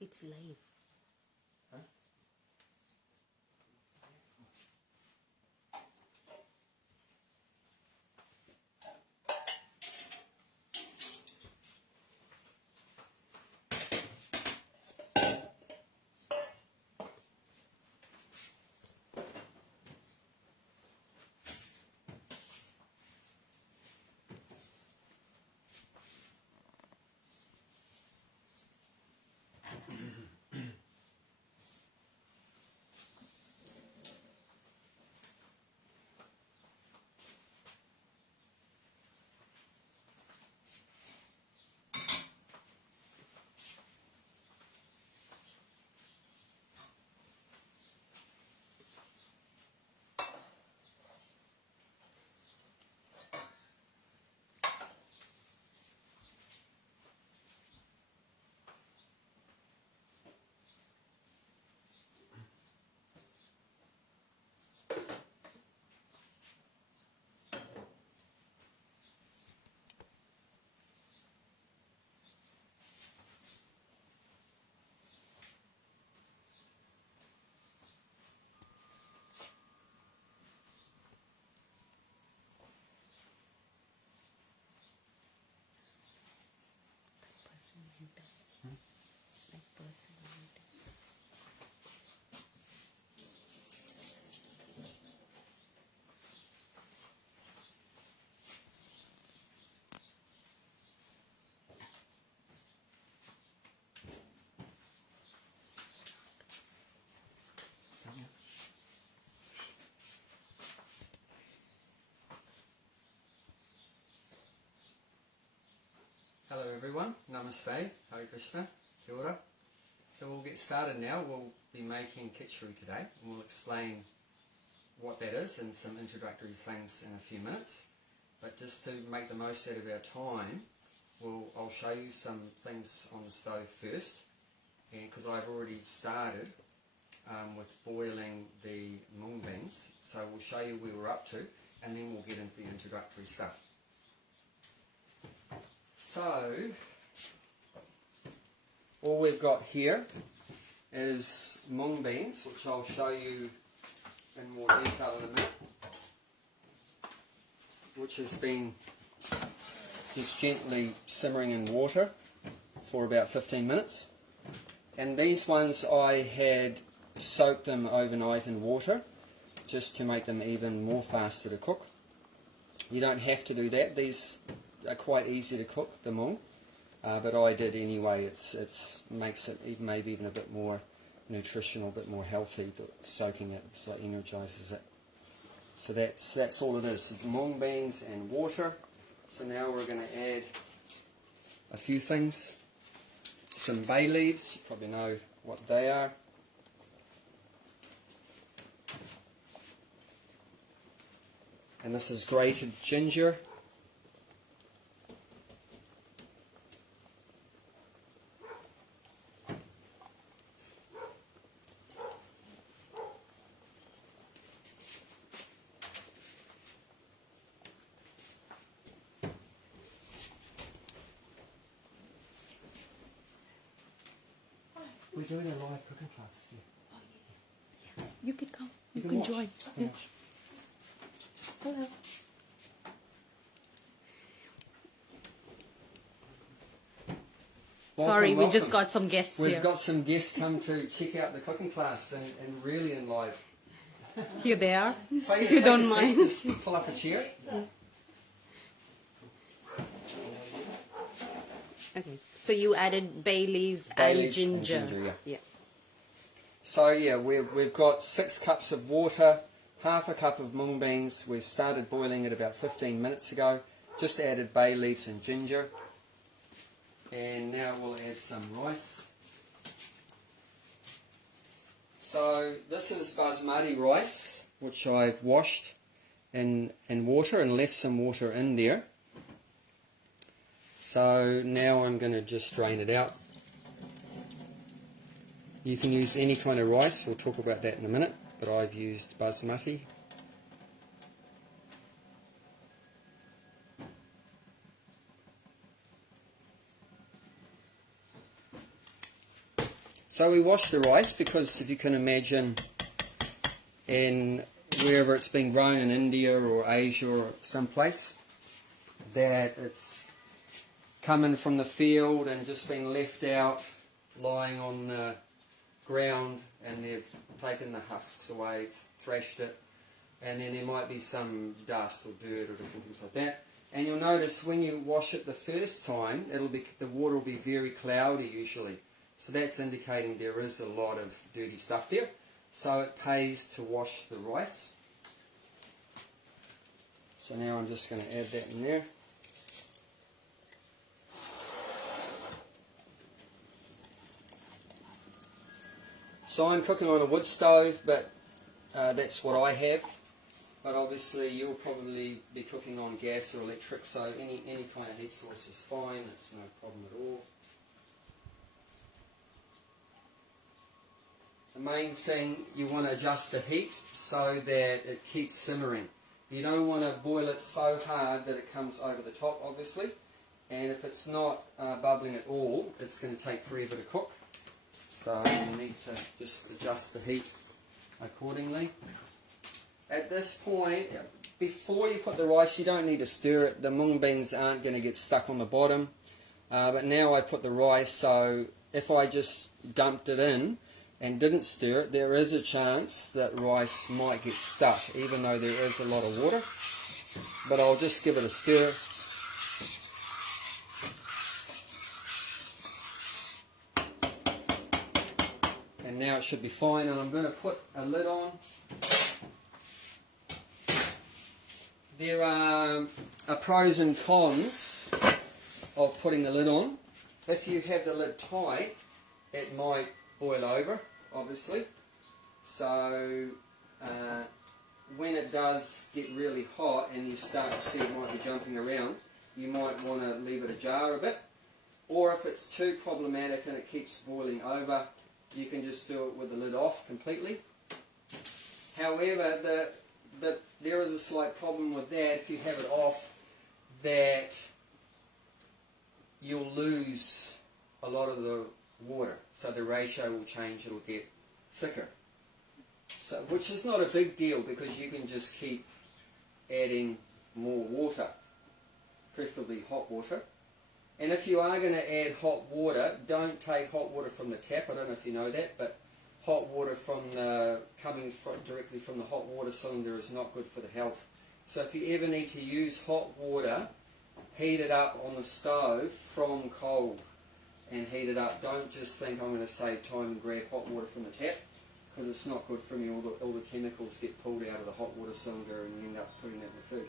It's live. Huh? Hello everyone, Namaste, Hare Krishna, Kia ora. So we'll get started now. We'll be making Kitchari today and we'll explain what that is and some introductory things in a few minutes. But just to make the most out of our time, I'll show you some things on the stove first, and because I've already started with boiling the mung beans, so we'll show you where we're up to and then we'll get into the introductory stuff. So, all we've got here is mung beans, which I'll show you in more detail in a minute, which has been just gently simmering in water for about 15 minutes. And these ones I had soaked them overnight in water just to make them even more faster to cook. You don't have to do that. These are quite easy to cook, the mung, but I did anyway. It's makes it maybe even a bit more nutritional, a bit more healthy. Soaking it so it energizes it. So that's all it is: mung beans and water. So now we're going to add a few things. Some bay leaves. You probably know what they are. And this is grated ginger. We're doing a live cooking class. Yeah. Oh, yes. Yeah. You can come. You can can watch. join. Yeah. Hello. Sorry, we just got some guests We've here. got some guests come to check out the cooking class and really in live. Here they are, So if you don't mind. Just pull up a chair. Okay, so you added bay leaves, Bay and, leaves ginger. and ginger, Yeah. So yeah, we've got 6 cups of water, half a cup of mung beans. We've started boiling it about 15 minutes ago. Just added bay leaves and ginger. And now we'll add some rice. So this is basmati rice, which I've washed in water and left some water in there. So now I'm going to just drain it out. You can use any kind of rice, we'll talk about that in a minute, but I've used basmati. So we wash the rice because if you can imagine in wherever it's been grown in India or Asia or someplace, that it's coming from the field and just been left out lying on the ground, and they've taken the husks away, thrashed it, and then there might be some dust or dirt or different things like that. And you'll notice when you wash it the first time, the water will be very cloudy usually. So that's indicating there is a lot of dirty stuff there. So it pays to wash the rice. So now I'm just going to add that in there. So I'm cooking on a wood stove, but that's what I have. But obviously you'll probably be cooking on gas or electric, so any kind of heat source is fine, it's no problem at all. The main thing, you want to adjust the heat so that it keeps simmering. You don't want to boil it so hard that it comes over the top, obviously. And if it's not bubbling at all, it's going to take forever to cook. So you need to just adjust the heat accordingly. At this point, before you put the rice, you don't need to stir it. The mung beans aren't going to get stuck on the bottom. But now I put the rice, so if I just dumped it in and didn't stir it, there is a chance that rice might get stuck, even though there is a lot of water. But I'll just give it a stir. And now it should be fine, and I'm going to put a lid on. There are pros and cons of putting the lid on. If you have the lid tight, it might boil over, obviously. So when it does get really hot and you start to see it might be jumping around, you might want to leave it ajar a bit. Or if it's too problematic and it keeps boiling over, you can just do it with the lid off completely. However, there is a slight problem with that. If you have it off, that you'll lose a lot of the water. So the ratio will change, it'll get thicker. So, which is not a big deal because you can just keep adding more water, preferably hot water. And if you are going to add hot water, don't take hot water from the tap. I don't know if you know that, but hot water coming directly from the hot water cylinder is not good for the health. So if you ever need to use hot water, heat it up on the stove from cold and heat it up. Don't just think I'm going to save time and grab hot water from the tap, because it's not good for me. All the chemicals get pulled out of the hot water cylinder and you end up putting it in the food.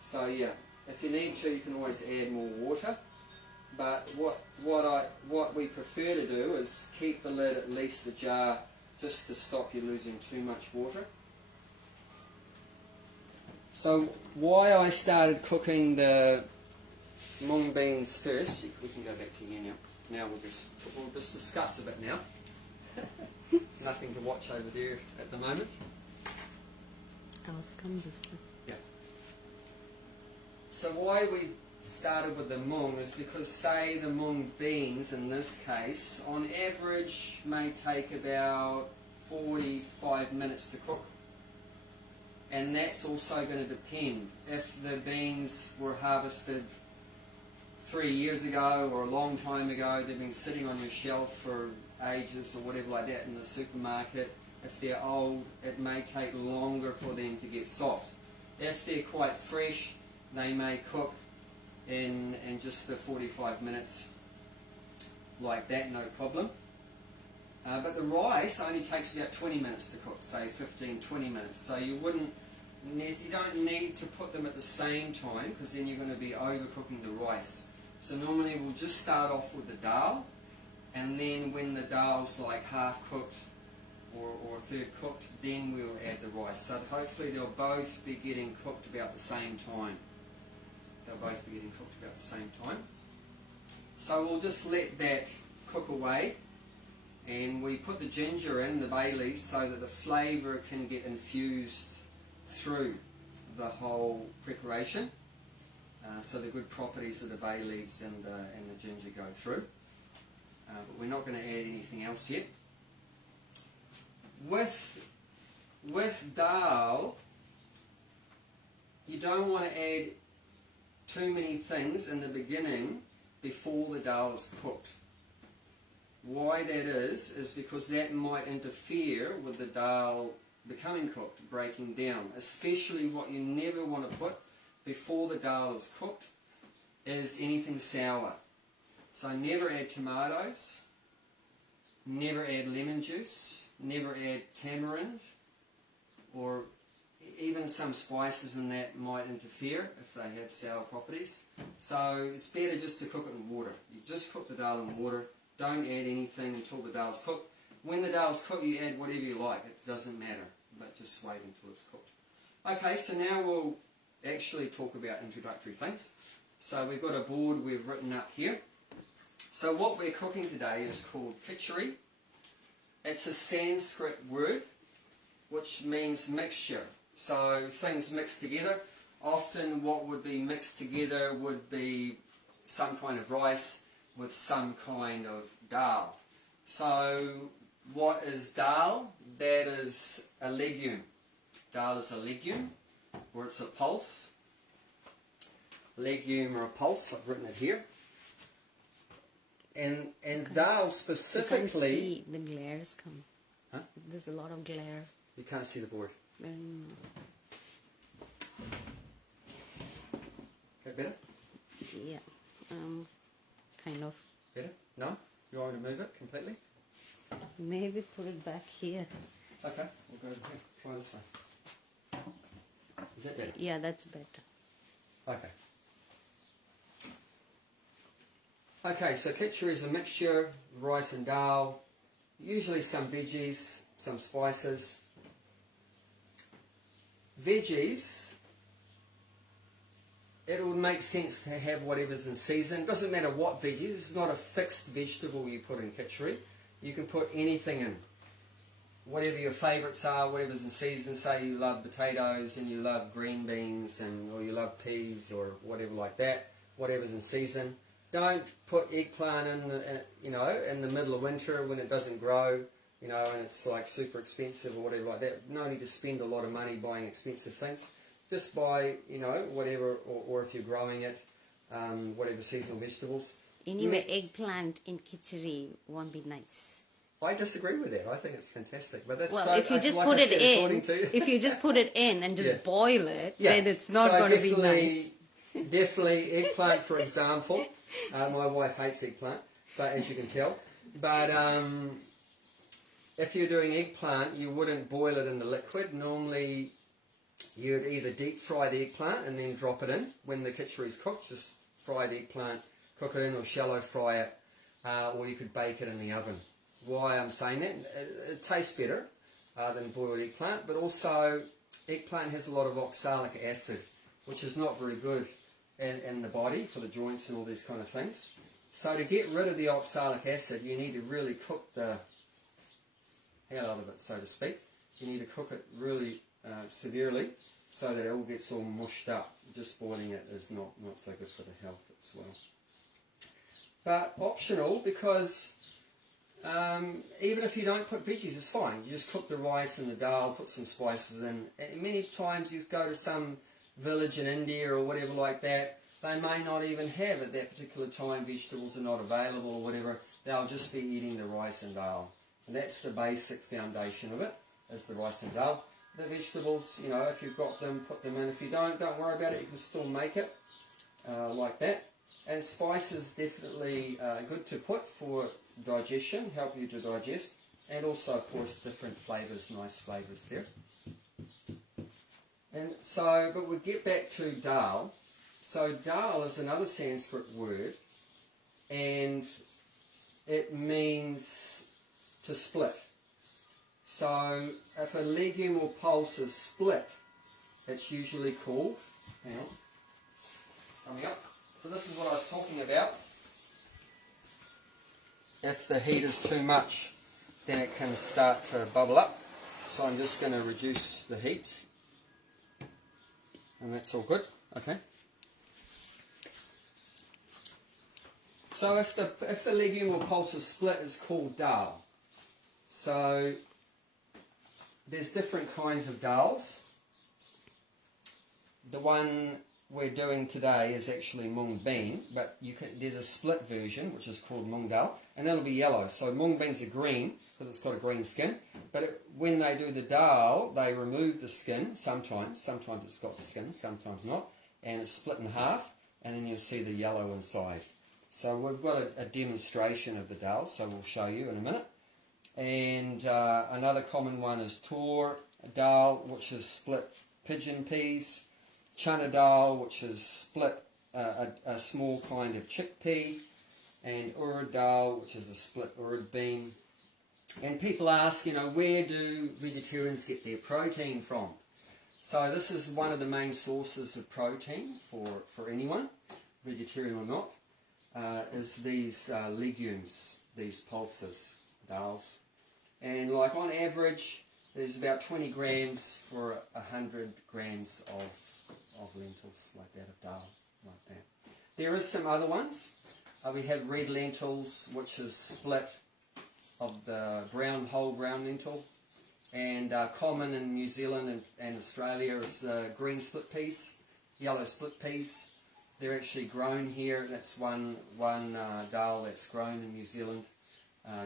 So yeah, if you need to, you can always add more water. But what we prefer to do is keep the lid at least ajar, just to stop you losing too much water. So why I started cooking the mung beans first, we can go back to you now. Now we'll just discuss a bit now. Nothing to watch over there at the moment. Yeah. So why we started with the mung is because, say, the mung beans in this case on average may take about 45 minutes to cook, and that's also going to depend. If the beans were harvested 3 years ago or a long time ago, they've been sitting on your shelf for ages or whatever like that in the supermarket. If they're old, it may take longer for them to get soft. If they're quite fresh, they may cook in just the 45 minutes like that, no problem. But the rice only takes about 20 minutes to cook, say 15-20 minutes. So you don't need to put them at the same time, because then you're going to be overcooking the rice. So normally we'll just start off with the dal, and then when the dal's like half cooked or a third cooked, then we'll add the rice. So hopefully they'll both be getting cooked about the same time. So we'll just let that cook away, and we put the ginger in, the bay leaves, so that the flavour can get infused through the whole preparation. So the good properties of the bay leaves and the ginger go through. But we're not going to add anything else yet. with dal, you don't want to add too many things in the beginning before the dal is cooked. Why that is because that might interfere with the dal becoming cooked, breaking down. Especially what you never want to put before the dal is cooked is anything sour. So never add tomatoes, never add lemon juice, never add tamarind, or even some spices in that might interfere if they have sour properties. So it's better just to cook it in water. You just cook the dal in water. Don't add anything until the dal's cooked. When the dal's cooked, you add whatever you like. It doesn't matter, but just wait until it's cooked. Okay, so now we'll actually talk about introductory things. So we've got a board we've written up here. So what we're cooking today is called Kitchari. It's a Sanskrit word which means mixture. So things mixed together. Often what would be mixed together would be some kind of rice with some kind of dal. So what is dal? That is a legume. Dal is a legume, or it's a pulse. Legume or a pulse, I've written it here. And dal specifically... You can't see the glares come. Huh? There's a lot of glare. You can't see the board. Okay, better? Yeah, kind of. Better? No? You want me to move it completely? Maybe put it back here. Okay, we'll go here. Try this way. Is that better? Yeah, that's better. Okay. Okay, so kitchari is a mixture of rice and dal, usually some veggies, some spices. Veggies, it would make sense to have whatever's in season. It doesn't matter what veggies, it's not a fixed vegetable you put in kitchari. You can put anything in. Whatever your favourites are, whatever's in season. Say you love potatoes and you love green beans or you love peas or whatever like that. Whatever's in season. Don't put eggplant in the middle of winter when it doesn't grow, and it's like super expensive or whatever like that. No need to spend a lot of money buying expensive things. Just buy, whatever, or if you're growing it, whatever seasonal vegetables. Anyway, eggplant in kitchari won't be nice. I disagree with that. I think it's fantastic. But that's if you just put it in, if you just put it in and just boil it, then it's not going to be nice. Definitely eggplant, for example. My wife hates eggplant, but as you can tell. But if you're doing eggplant, you wouldn't boil it in the liquid. Normally, you'd either deep fry the eggplant and then drop it in. When the kitchari is cooked, just fry the eggplant, cook it in, or shallow fry it, or you could bake it in the oven. Why I'm saying that? It tastes better than boiled eggplant, but also eggplant has a lot of oxalic acid, which is not very good in the body for the joints and all these kind of things. So to get rid of the oxalic acid, you need to really cook the hell out of it, so to speak. You need to cook it really severely so that it all gets all mushed up. Just boiling it is not so good for the health as well. But optional, because even if you don't put veggies, it's fine. You just cook the rice and the dal, put some spices in. And many times you go to some village in India or whatever like that, they may not even have at that particular time, vegetables are not available or whatever. They'll just be eating the rice and dal. And that's the basic foundation of it, is the rice and dal. The vegetables, if you've got them, put them in. If you don't worry about it. You can still make it like that. And spices definitely good to put for digestion, help you to digest. And also, of course, different flavours, nice flavours there. And so, but we'll get back to dal. So dal is another Sanskrit word, and it means to split. So if a legume or pulse is split, it's usually called, hang on, coming up. So this is what I was talking about. If the heat is too much, then it can start to bubble up. So I'm just going to reduce the heat. And that's all good. Okay. So if the legume or pulse is split, it's called dal. So there's different kinds of dals. The one we're doing today is actually mung bean, but there's a split version which is called mung dal, and that'll be yellow. So mung beans are green because it's got a green skin, but when they do the dal, they remove the skin sometimes. Sometimes it's got the skin, sometimes not, and it's split in half, and then you'll see the yellow inside. So we've got a demonstration of the dal, so we'll show you in a minute. And another common one is tur dal, which is split pigeon peas. Chana dal, which is split a small kind of chickpea, and urad dal, which is a split urad bean. And people ask, where do vegetarians get their protein from? So this is one of the main sources of protein for anyone, vegetarian or not, is these legumes, these pulses, dals. And like on average, there's about 20 grams for 100 grams of lentils, like that, of dal, like that. There is some other ones. We have red lentils, which is split of the whole brown lentil, and common in New Zealand and Australia is green split peas, yellow split peas. They're actually grown here. That's one dal that's grown in New Zealand.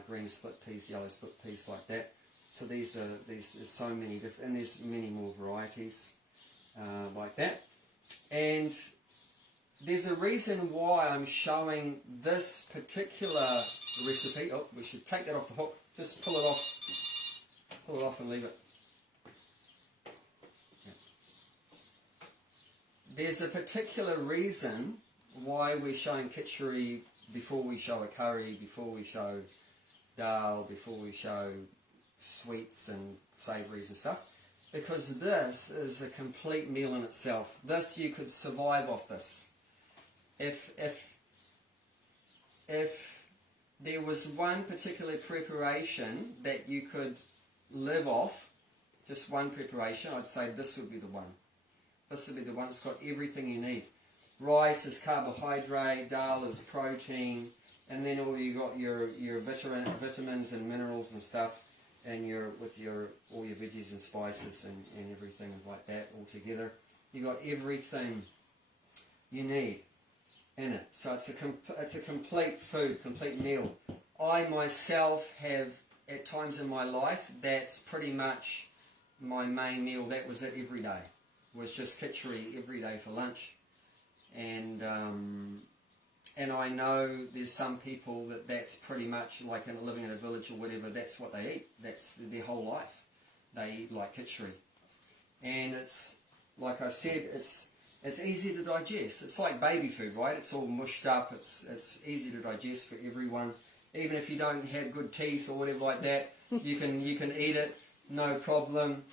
Green split peas, yellow split peas, like that. So there's so many different, and there's many more varieties like that. And there's a reason why I'm showing this particular recipe. Oh, we should take that off the hook. Just pull it off and leave it. Yeah. There's a particular reason why we're showing kitchari before we show a curry, before we show dal, before we show sweets and savouries and stuff. Because this is a complete meal in itself. This, you could survive off this. If there was one particular preparation that you could live off, just one preparation, I'd say this would be the one. This would be the one that's got everything you need. Rice is carbohydrate, dal is protein, and then all you got your vitamins and minerals and stuff, and all your veggies and spices and everything like that all together. You got everything you need in it. So it's a complete food, complete meal. I myself have, at times in my life, that's pretty much my main meal. That was it every day. Was just kitchari every day for lunch. And I know there's some people that's pretty much like living in a village or whatever, that's what they eat. That's their whole life. They eat like kitchari. And it's, like I said, it's easy to digest. It's like baby food, right? It's all mushed up. It's easy to digest for everyone. Even if you don't have good teeth or whatever like that, you can eat it, no problem.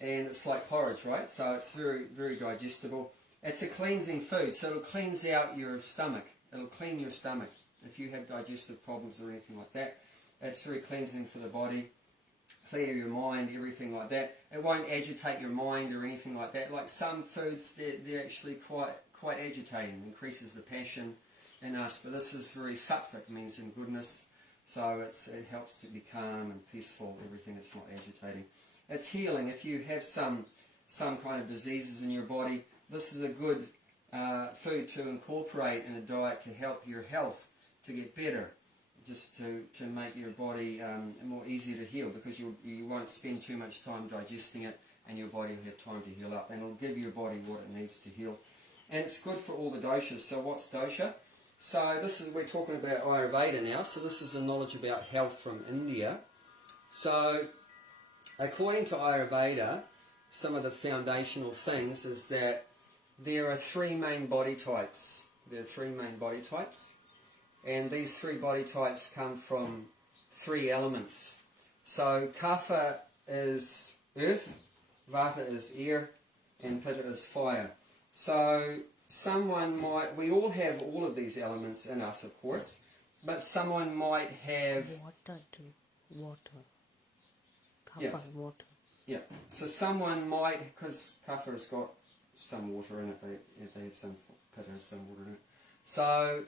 And it's like porridge, right? So it's very, very digestible. It's a cleansing food, so it'll cleanse out your stomach. It'll clean your stomach if you have digestive problems or anything like that. It's very cleansing for the body, clear your mind, everything like that. It won't agitate your mind or anything like that. Like some foods, they're actually quite agitating, increases the passion in us. But this is very sattvic, means in goodness. So it helps to be calm and peaceful, everything. It's not agitating. It's healing. If you have some kind of diseases in your body, this is a good food to incorporate in a diet to help your health to get better, just to make your body more easy to heal, because you won't spend too much time digesting it, and your body will have time to heal up, and it'll give your body what it needs to heal. And it's good for all the doshas. So what's dosha? So we're talking about Ayurveda now, so this is the knowledge about health from India. So according to Ayurveda, some of the foundational things is that there are three main body types. And these three body types come from three elements. So kapha is earth, vata is air, and pitta is fire. So we all have all of these elements in us, of course, but someone might have... Water too. Water. Kapha, yes. Water. Yeah. So someone might, because kapha has got some water in it, they have some, pitta has some water in it. So,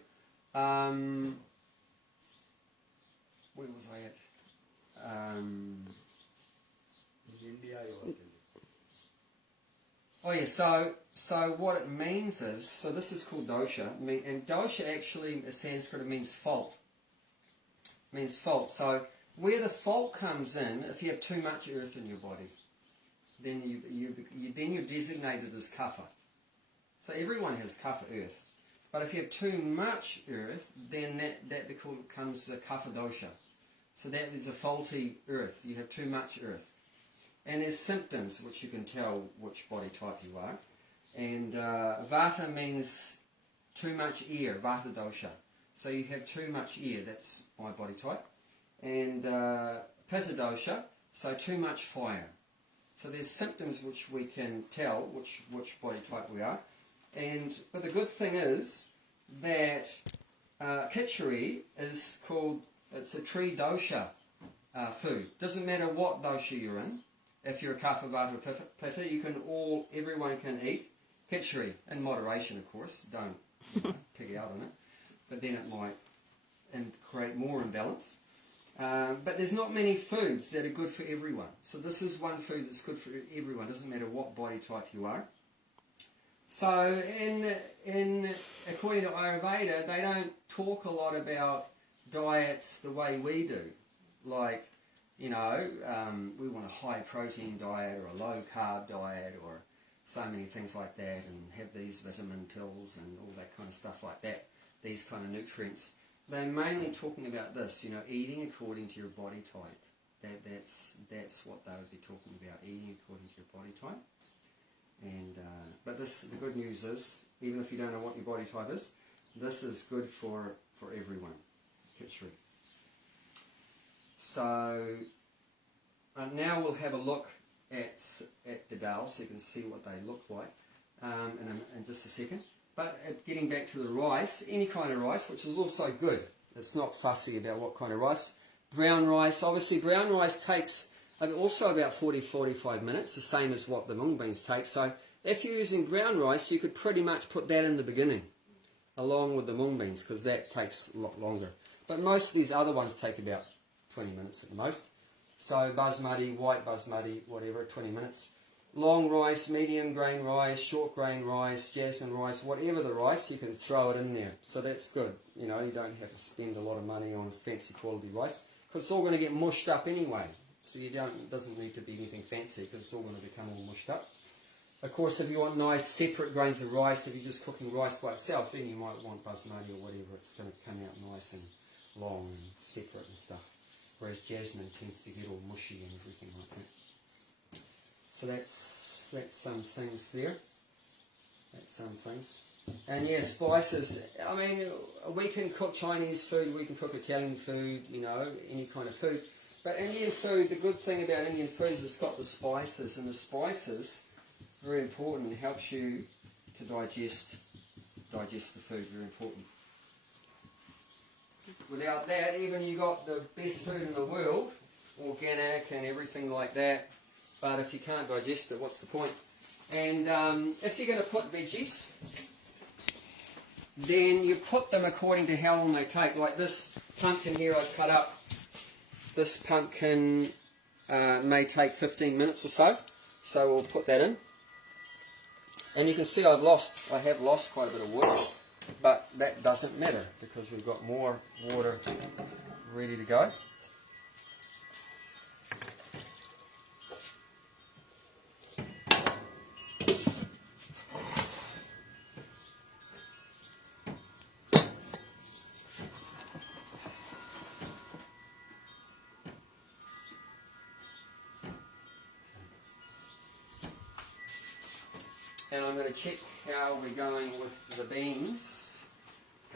where was I at? Oh yeah, so what it means is, so this is called dosha, and dosha actually in Sanskrit it means fault. It means fault. So where the fault comes in, if you have too much earth in your body, then you're designated as kapha. So everyone has kapha earth. But if you have too much earth, then that becomes a kapha dosha. So that is a faulty earth. You have too much earth. And there's symptoms which you can tell which body type you are. And vata means too much air, vata dosha. So you have too much air, that's my body type. And pitta dosha, so too much fire. So there's symptoms which we can tell which body type we are. But the good thing is that Kitchari is called, it's a tree dosha food. Doesn't matter what dosha you're in. If you're a kapha, vata or pitta, everyone can eat Kitchari in moderation, of course. Don't pig out on it, but then it might create more imbalance. But there's not many foods that are good for everyone. So this is one food that's good for everyone. Doesn't matter what body type you are. So according to Ayurveda, they don't talk a lot about diets the way we do. Like, we want a high protein diet or a low carb diet or so many things like that, and have these vitamin pills and all that kind of stuff like that, these kind of nutrients. They're mainly talking about this, eating according to your body type. That's what they would be talking about, eating according to your body type. But the good news is, even if you don't know what your body type is, this is good for everyone. Kitchari. So now we'll have a look at the dal, so you can see what they look like in just a second. But getting back to the rice, any kind of rice, which is also good. It's not fussy about what kind of rice. Brown rice, obviously brown rice takes also about 40-45 minutes, the same as what the mung beans take. So if you're using brown rice, you could pretty much put that in the beginning, along with the mung beans, because that takes a lot longer. But most of these other ones take about 20 minutes at most. So basmati, white basmati, whatever, 20 minutes. Long rice, medium grain rice, short grain rice, jasmine rice, whatever the rice, you can throw it in there. So that's good. You don't have to spend a lot of money on fancy quality rice, because it's all going to get mushed up anyway. So it doesn't need to be anything fancy, because it's all going to become all mushed up. Of course, if you want nice separate grains of rice, if you're just cooking rice by itself, then you might want basmati or whatever. It's going to come out nice and long and separate and stuff. Whereas jasmine tends to get all mushy and everything like that. So that's some things there. That's some things. And yeah, spices. I mean, we can cook Chinese food, we can cook Italian food, any kind of food. But Indian food, the good thing about Indian food is it's got the spices, and the spices, very important, it helps you to digest the food, very important. Without that, even you got the best food in the world, organic and everything like that, but if you can't digest it, what's the point? And if you're going to put veggies, then you put them according to how long they take. Like this pumpkin here I've cut up. This pumpkin may take 15 minutes or so, so we'll put that in. And you can see I have lost quite a bit of wood, but that doesn't matter because we've got more water ready to go. And I'm going to check how we're going with the beans,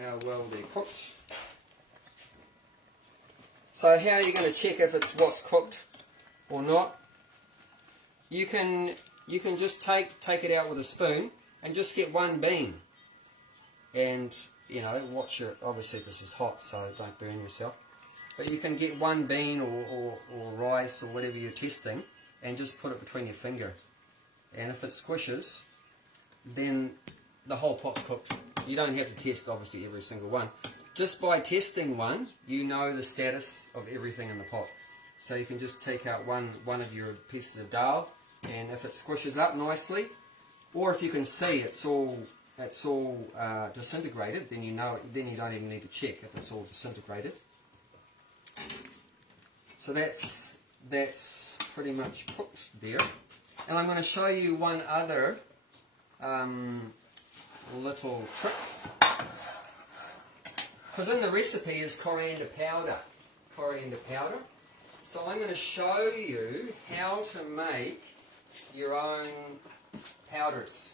how well they're cooked. So how are you going to check if it's what's cooked or not? You can just take it out with a spoon and just get one bean. And, watch it. Obviously this is hot, so don't burn yourself. But you can get one bean or rice or whatever you're testing and just put it between your finger. And if it squishes, then the whole pot's cooked. You don't have to test obviously every single one. Just by testing one, you know the status of everything in the pot. So you can just take out one of your pieces of dal, and if it squishes up nicely, or if you can see it's all disintegrated, then you know it, then you don't even need to check if it's all disintegrated. So that's pretty much cooked there. And I'm going to show you one other little trick, because in the recipe is coriander powder. So I'm going to show you how to make your own powders.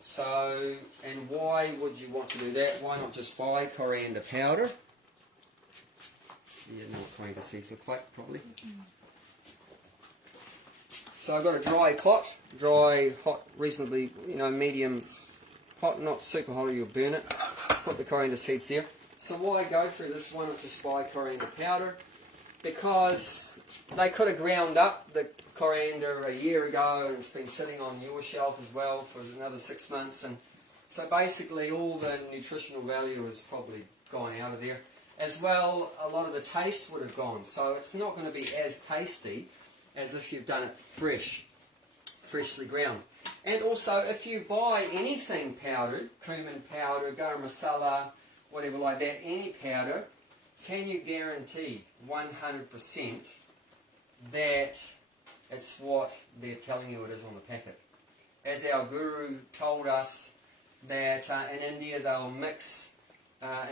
So, and why would you want to do that? Why not just buy coriander powder? You know what coriander seeds look like, probably. So I've got a dry hot, reasonably, medium hot, not super hot or you'll burn it. Put the coriander seeds there. So why go through this? Why not just buy coriander powder? Because they could have ground up the coriander a year ago and it's been sitting on your shelf as well for another 6 months, and so basically all the nutritional value has probably gone out of there. As well, a lot of the taste would have gone, so it's not going to be as tasty as if you've done it freshly ground. And also, if you buy anything powdered, cumin powder, garam masala, whatever like that, any powder, can you guarantee 100% that it's what they're telling you it is on the packet? As our guru told us that in India they'll mix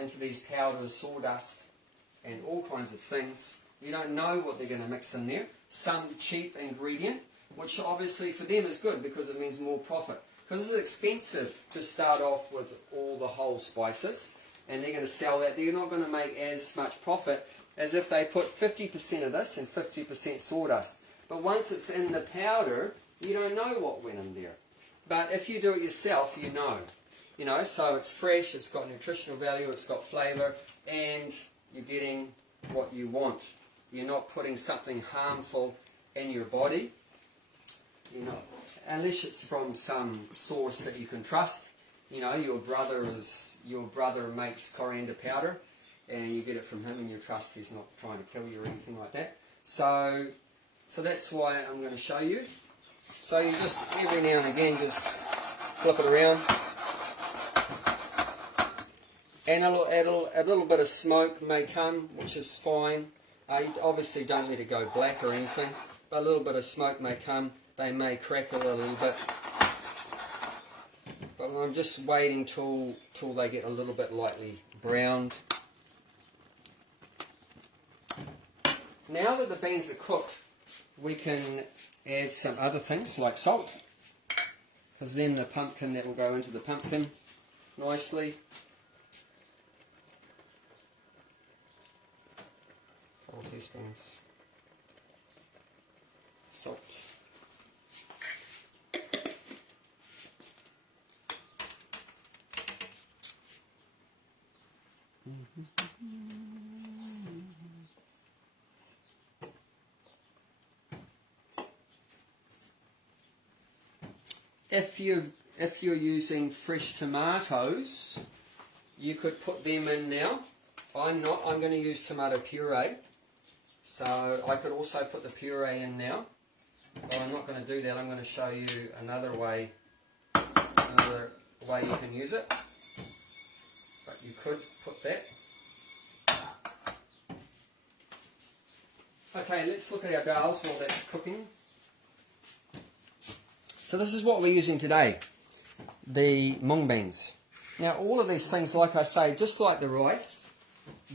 into these powders sawdust and all kinds of things. You don't know what they're going to mix in there. Some cheap ingredient, which obviously for them is good because it means more profit. Because it's expensive to start off with all the whole spices, and they're going to sell that. They're not going to make as much profit as if they put 50% of this and 50% sawdust. But once it's in the powder, you don't know what went in there. But if you do it yourself, you know. So it's fresh, it's got nutritional value, it's got flavour, and you're getting what you want. You're not putting something harmful in your body. Unless it's from some source that you can trust. Your brother makes coriander powder, and you get it from him and you trust he's not trying to kill you or anything like that. So that's why I'm going to show you. So you just every now and again just flip it around, and a little bit of smoke may come, which is fine. You obviously don't let it go black or anything, but a little bit of smoke may come. They may crackle a little bit. But I'm just waiting till they get a little bit lightly browned. Now that the beans are cooked, we can add some other things like salt, because then the pumpkin, that will go into the pumpkin nicely. 4 teaspoons salt. If you're using fresh tomatoes, you could put them in now. I'm not. I'm going to use tomato puree. So I could also put the puree in now, but I'm not going to do that. I'm going to show you another way you can use it. But you could put that. Okay, let's look at our dals while that's cooking. So this is what we're using today, the mung beans. Now all of these things, like I say, just like the rice,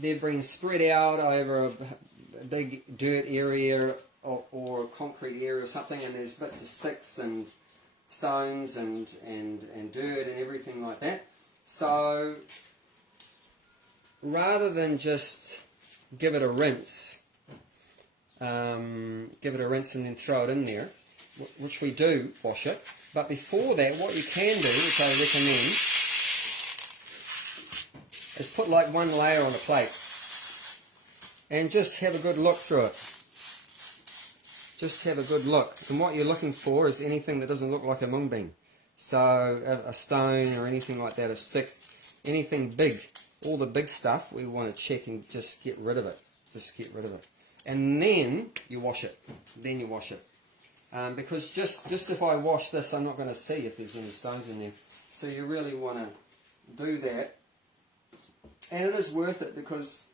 they've been spread out over a big dirt area or concrete area or something, and there's bits of sticks and stones and dirt and everything like that. So rather than just give it a rinse and then throw it in there, which we do wash it, but before that what you can do, which I recommend, is put like one layer on a plate and just have a good look through it. Just have a good look, and what you're looking for is anything that doesn't look like a mung bean. So a stone or anything like that, a stick, anything big, all the big stuff we want to check and just get rid of it. Just get rid of it. and then you wash it. Because just if I wash this, I'm not going to see if there's any stones in there. So you really want to do that. And it is worth it because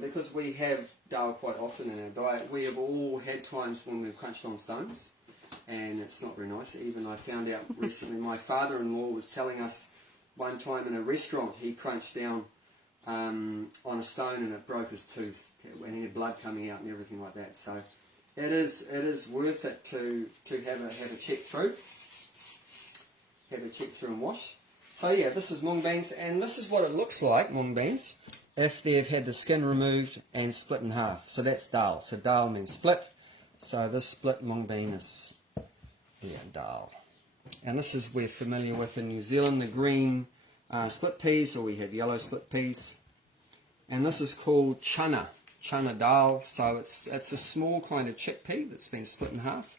because we have dal quite often in our diet, we have all had times when we've crunched on stones, and it's not very nice. Even I found out recently, my father-in-law was telling us one time in a restaurant he crunched down on a stone and it broke his tooth, and he had blood coming out and everything like that. So it is worth it to have a check through, and wash. So yeah, this is mung beans, and this is what it looks like, mung beans, if they've had the skin removed and split in half. So that's dal. So dal means split. So this split mung bean is dal. And this is, we're familiar with in New Zealand, the green split peas, or we have yellow split peas. And this is called chana dal. So it's a small kind of chickpea that's been split in half.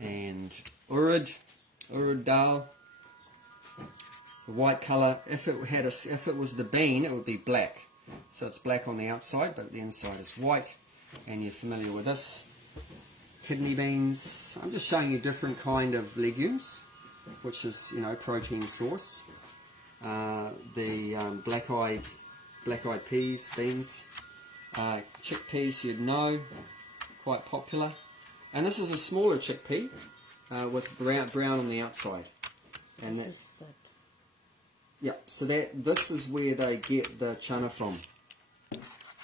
And urad dal. The white colour, if it was the bean, it would be black. So it's black on the outside, but the inside is white. And you're familiar with this. Kidney beans. I'm just showing you different kind of legumes, which is, protein source. The black-eyed peas, beans. Chickpeas, you'd know, quite popular. And this is a smaller chickpea with brown on the outside. And that's yeah, so this is where they get the chana from.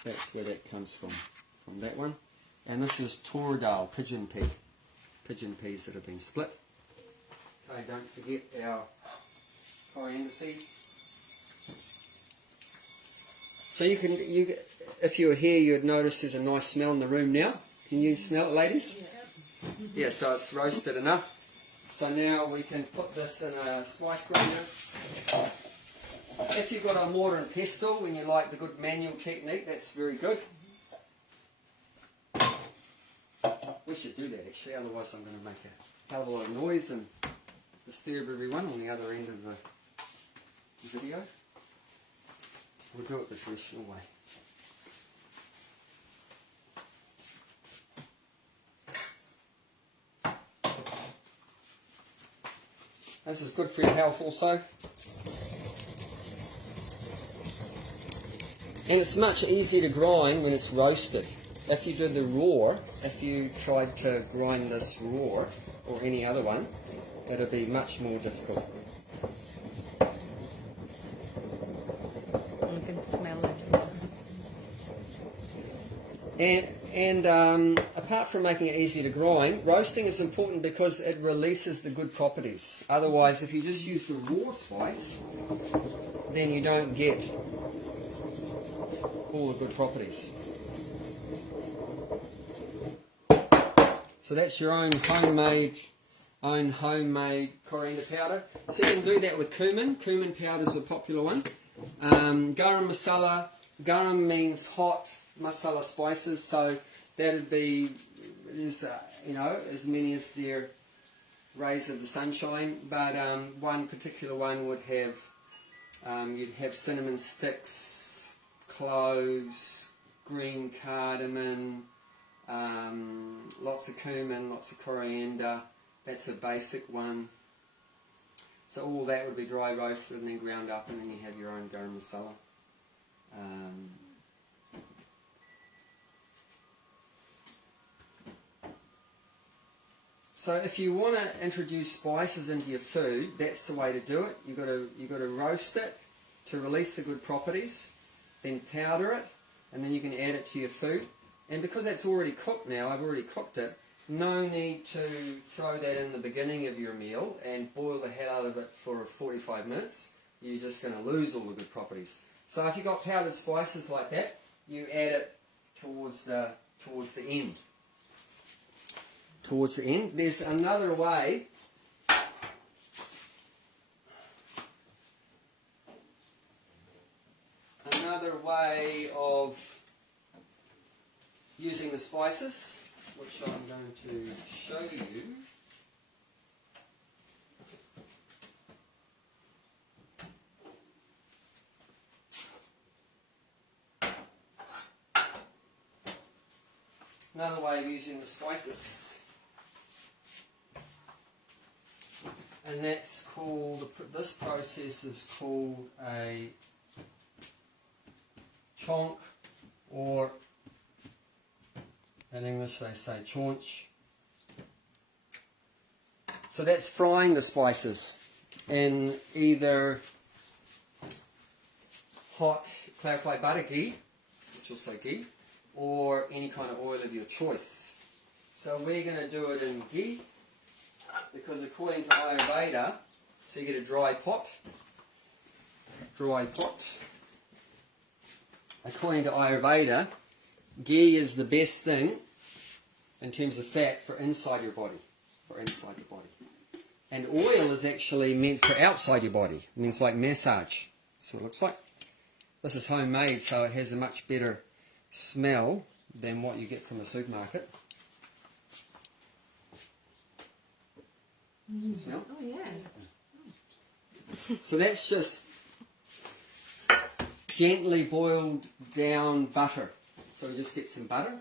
That's where that comes from that one. And this is tor dal, pigeon peas that have been split. Okay, don't forget our coriander seed. So if you were here, you'd notice there's a nice smell in the room now. Can you smell it, ladies? Yeah, so it's roasted enough. So now we can put this in a spice grinder. If you've got a mortar and pestle and you like the good manual technique, that's very good. We should do that actually, otherwise I'm going to make a hell of a lot of noise and disturb everyone on the other end of the video. We'll do it the traditional way. This is good for your health also. And it's much easier to grind when it's roasted. If you do the raw, if you tried to grind this raw, or any other one, it would be much more difficult. You can smell it. And apart from making it easy to grind, roasting is important because it releases the good properties. Otherwise, if you just use the raw spice, then you don't get all the good properties. So that's your own homemade coriander powder. So you can do that with cumin. Cumin powder is a popular one. Garam masala. Garam means hot. Masala spices. So that'd be as many as their rays of the sunshine. But one particular one would have you'd have cinnamon sticks, cloves, green cardamom. Lots of cumin, lots of coriander. That's a basic one. So all that would be dry roasted and then ground up, and then you have your own garam masala. So if you want to introduce spices into your food, that's the way to do it. You've got to roast it to release the good properties, then powder it, and then you can add it to your food. And because that's already cooked now, I've already cooked it, no need to throw that in the beginning of your meal and boil the hell out of it for 45 minutes. You're just going to lose all the good properties. So if you've got powdered spices like that, you add it towards the end. Towards the end. There's another way. Another way of using the spices, which I'm going to show you. Another way of using the spices, and that's called, this process is called a chonk, or in English they say chaunch. So that's frying the spices in either hot clarified butter, ghee, which will say ghee, or any kind of oil of your choice. So we're going to do it in ghee, because according to Ayurveda, so you get a dry pot. According to Ayurveda, ghee is the best thing in terms of fat for inside your body. And oil is actually meant for outside your body. It means like massage. That's what it looks like. This is homemade, so it has a much better smell than what you get from a supermarket. Smell? Oh yeah. So that's just gently boiled down butter. So we just get some butter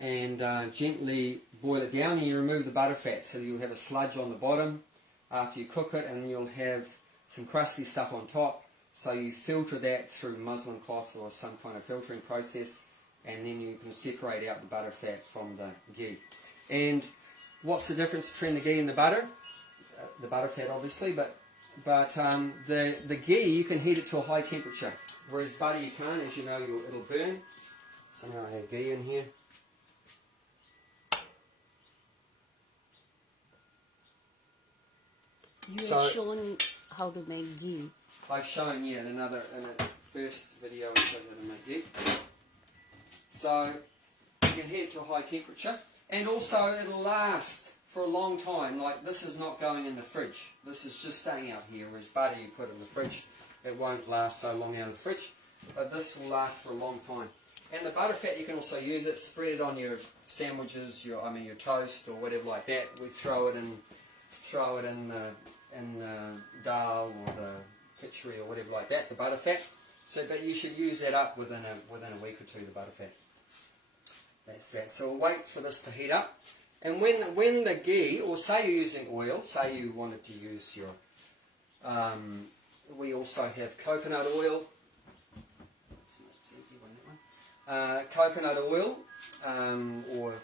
and gently boil it down, and you remove the butter fat, so you'll have a sludge on the bottom after you cook it, and you'll have some crusty stuff on top. So you filter that through muslin cloth or some kind of filtering process, and then you can separate out the butter fat from the ghee. And what's the difference between the ghee and the butter? The butter fat, obviously, but the ghee, you can heat it to a high temperature, whereas butter you can't. As you know, it'll burn. Somehow I have ghee in here. You have shown how to make ghee. I've shown, yeah, in a first video I showed how to make ghee. So you can heat it to a high temperature, and also it'll last for a long time. Like, this is not going in the fridge. This is just staying out here, whereas butter you put in the fridge. It won't last so long out of the fridge, but this will last for a long time. And the butter fat, you can also use it, spread it on your sandwiches, your toast or whatever like that. We throw it in the dal or the kitchari or whatever like that, the butter fat. So, but you should use that up within a week or two, the butter fat. That's that. So we'll wait for this to heat up. And when the ghee, or say you're using oil, say you wanted to use your, we also have coconut oil. Coconut oil, or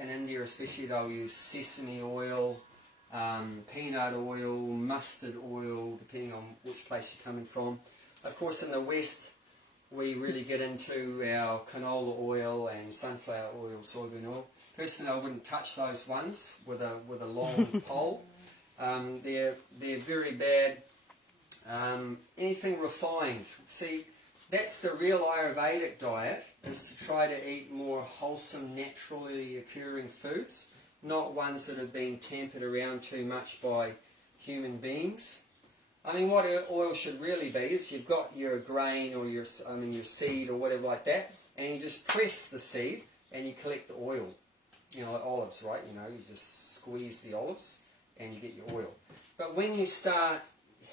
in India especially they'll use sesame oil, peanut oil, mustard oil, depending on which place you're coming from. Of course, in the West, we really get into our canola oil and sunflower oil, soybean oil. Personally, I wouldn't touch those ones with a long pole. They're very bad. Anything refined. See, that's the real Ayurvedic diet, is to try to eat more wholesome, naturally occurring foods, not ones that have been tampered around too much by human beings. I mean, what oil should really be is you've got your grain or your seed or whatever like that, and you just press the seed and you collect the oil. You know, like olives, right? You know, you just squeeze the olives and you get your oil. But when you start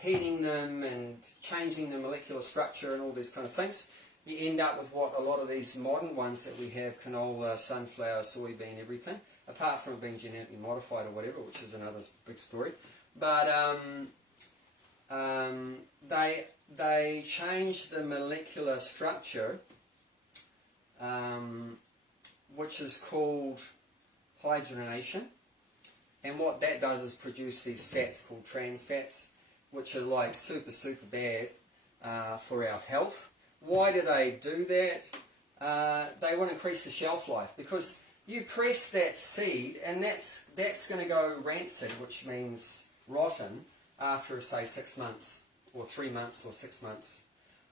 heating them and changing the molecular structure and all these kind of things, you end up with what a lot of these modern ones that we have, canola, sunflower, soybean, everything, apart from being genetically modified or whatever, which is another big story. But they change the molecular structure, which is called hydrogenation, and what that does is produce these fats called trans fats, which are like super bad for our health. Why do they do that? They want to increase the shelf life, because you press that seed and that's going to go rancid, which means rotten, after say 6 months or 3 months or 6 months.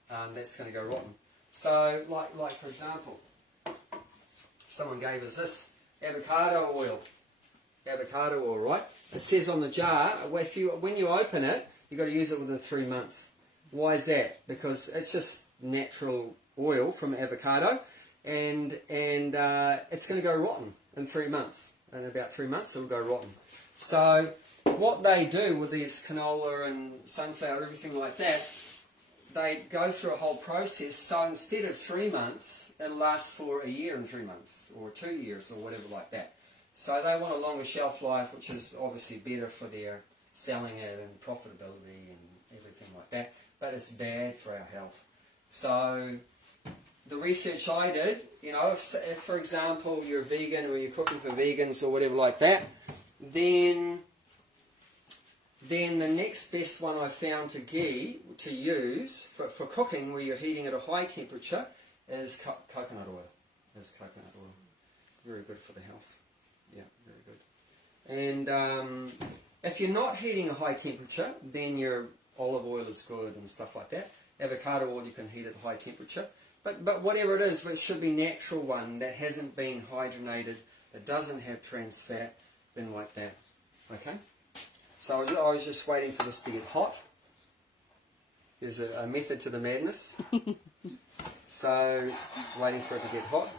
That's going to go rotten. So like for example, someone gave us this avocado oil, right? It says on the jar, when you open it, you've got to use it within 3 months. Why is that? Because it's just natural oil from avocado, and it's going to go rotten in 3 months. In about 3 months, it'll go rotten. So what they do with these canola and sunflower, everything like that, they go through a whole process, so instead of 3 months, it'll last for a year and 3 months, or 2 years, or whatever like that. So they want a longer shelf life, which is obviously better for their selling it and profitability and everything like that, but it's bad for our health. So the research I did, you know, if for example you're vegan or you're cooking for vegans or whatever like that, then the next best one I found to use for cooking where you're heating at a high temperature is coconut oil. Very good for the health. Yeah, very good. And if you're not heating a high temperature, then your olive oil is good and stuff like that. Avocado oil you can heat at high temperature. But whatever it is, it should be natural one that hasn't been hydrogenated, that doesn't have trans fat, then like that. Okay? So I was just waiting for this to get hot. There's a method to the madness. So, waiting for it to get hot.